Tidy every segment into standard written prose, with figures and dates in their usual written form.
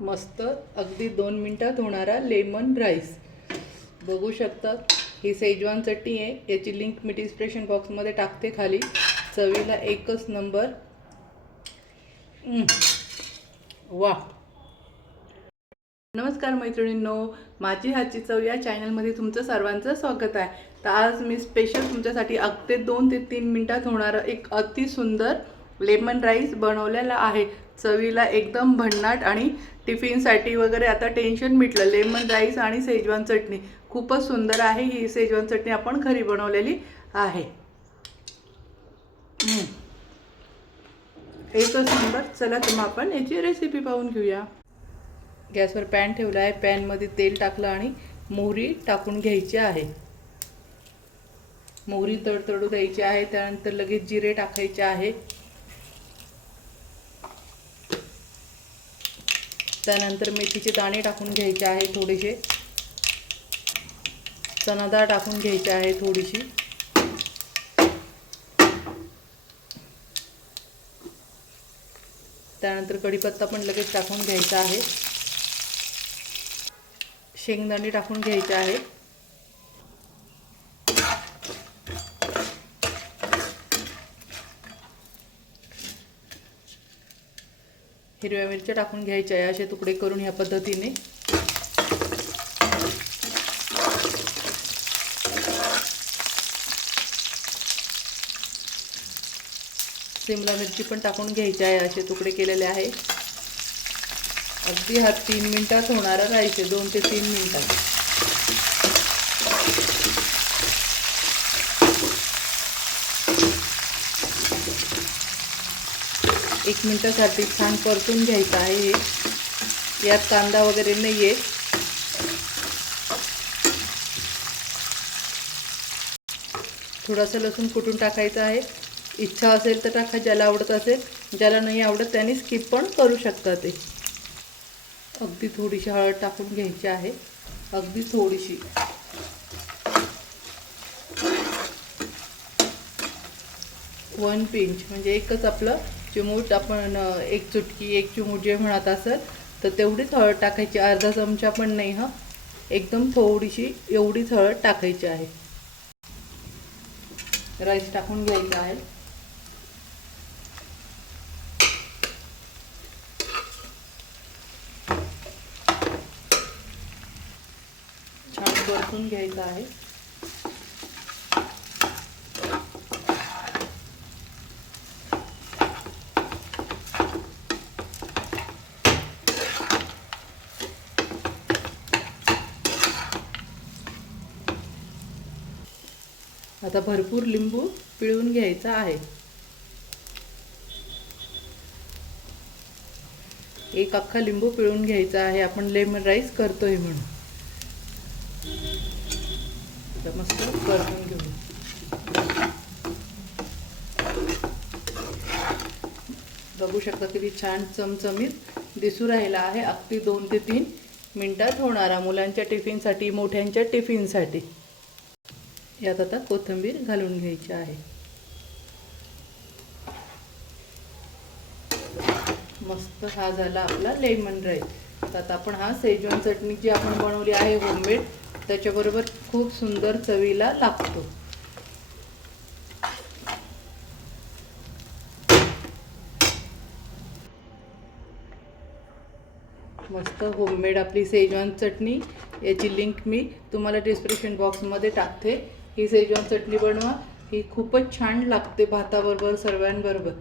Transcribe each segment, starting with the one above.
मस्त अगदी 2 मिनिटात होणारा लेमन राईस बघू शकता। ही सेजवान चटणी आहे, याची लिंक मी डिस्क्रिप्शन बॉक्समध्ये टाकते खाली। चवीला एकच नंबर। वाह। नमस्कार मैत्रिणींनो, माझी हातची चव या चॅनलमध्ये तुमचं सर्वांचं स्वागत आहे। तर आज मी स्पेशल तुमच्यासाठी अगदी 2 ते 3 मिनिटात होणारा एक अति सुंदर लेमन राईस बनवलेला आहे। चवीला एकदम भन्नाट आणि टिफिनसाठी वगैरे आता टेन्शन मिटलं। लेमन राईस आणि सेजवान चटणी खूपच सुंदर आहे। ही सेजवान चटणी आपण घरी बनवलेली आहे। एकच नंबर। चला तर मग आपण याची रेसिपी पाहून घेऊया। गॅसवर पॅन ठेवला आहे, पॅनमध्ये तेल टाकलं आणि मोहरी टाकून घ्यायची आहे। मोहरी तडतडू द्यायची आहे, त्यानंतर लगेच जिरे टाकायचे आहे। त्यानंतर मेथीचे दाणे टाकून घ्यायचे आहे थोडेसे, चना डाळ टाकून घ्यायची आहे थोडीशी, त्यानंतर कढीपत्ता पण लगेच टाकून घ्यायचा आहे। शेंगदाणे टाकून घ्यायचे आहे। हिरव्या मिरच्या टाकून घ्यायच्या आहे, असे तुकडे करून ह्या पद्धतीने। शिमला मिरची पण टाकून घ्यायची आहे, असे तुकडे केलेले आहे। अगदी हा 3 मिनिटात होणारा राईस आहे, 2 ते 3 मिनिटात। एक मिनिटासाठी छान परतून घ्यायचं आहे। यात कांदा वगैरे नाहीये। थोडासा लसूण कुटून टाकायचा आहे। इच्छा असेल तर टाका, ज्याला आवडत असेल, ज्याला नाही आवडत त्यांनी स्किप पण करू शकता ते। अगदी थोडीशी हळद टाकून घ्यायची आहे, अगदी थोडीशी। वन पिंच म्हणजे एकच आपलं चिमूट, आपण एक चुटकी, एक चिमूट जे म्हणत असेल तर तेवढीच हळद टाकायची। अर्धा चमचा पण नाही, हा एकदम थोडीशी एवढीच हळद टाकायची आहे। राईस टाकून घ्यायचा आहे। छान परतून घ्यायचा आहे। आता भरपूर लिंबू पिळून घ्यायचा आहे। एक अख्खा लिंबू पिळून घ्यायचा आहे, आपण लेमन राईस करतोय म्हणून। मस्त परतून घेऊ। बघू शकता किती छान चमचमीत दिसू राहिला आहे। अगदी 2 ते 3 मिनिटात होणारा मुलांच्या टिफिनसाठी, मोठ्यांच्या टिफिनसाठी। यात आता कोथिंबीर घालून घ्यायची आहे। मस्त हा झाला आपला लेमन राईस। आता आपण हा सेजवान चटणी जी आपण बनवली आहे होममेड, त्याच्याबरोबर खूप सुंदर चवीला लागतो। मस्त होममेड आपली सेजवान चटणी, याची लिंक मी तुम्हाला डिस्क्रिप्शन बॉक्समध्ये टाकते। ही सेजवान चटणी बनवा, ही खूपच छान लागते भाताबरोबर, सर्वांबरोबर।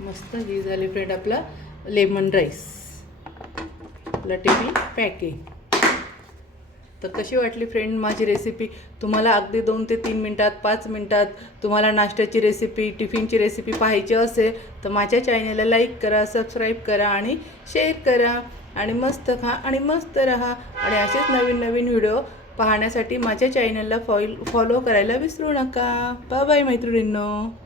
मस्त ही झाली फ्रेंड आपला लेमन राईस, आपला टिफिन पॅकिंग। तर कशी वाटली फ्रेंड माझी रेसिपी? तुम्हाला अगदी 2 ते 3 मिनिटात, 5 मिनिटात तुम्हाला नाश्त्याची रेसिपी, टिफिनची रेसिपी पाहायची असेल तर माझ्या चॅनलला लाईक करा, सबस्क्राईब करा आणि शेअर करा। आणि मस्त खा आणि मस्त रहा। आणि असेच नवीन नवीन व्हिडिओ पाहण्यासाठी माझ्या चॅनलला फॉलो करायला विसरू नका। बाय बाय मैत्रिणींनो।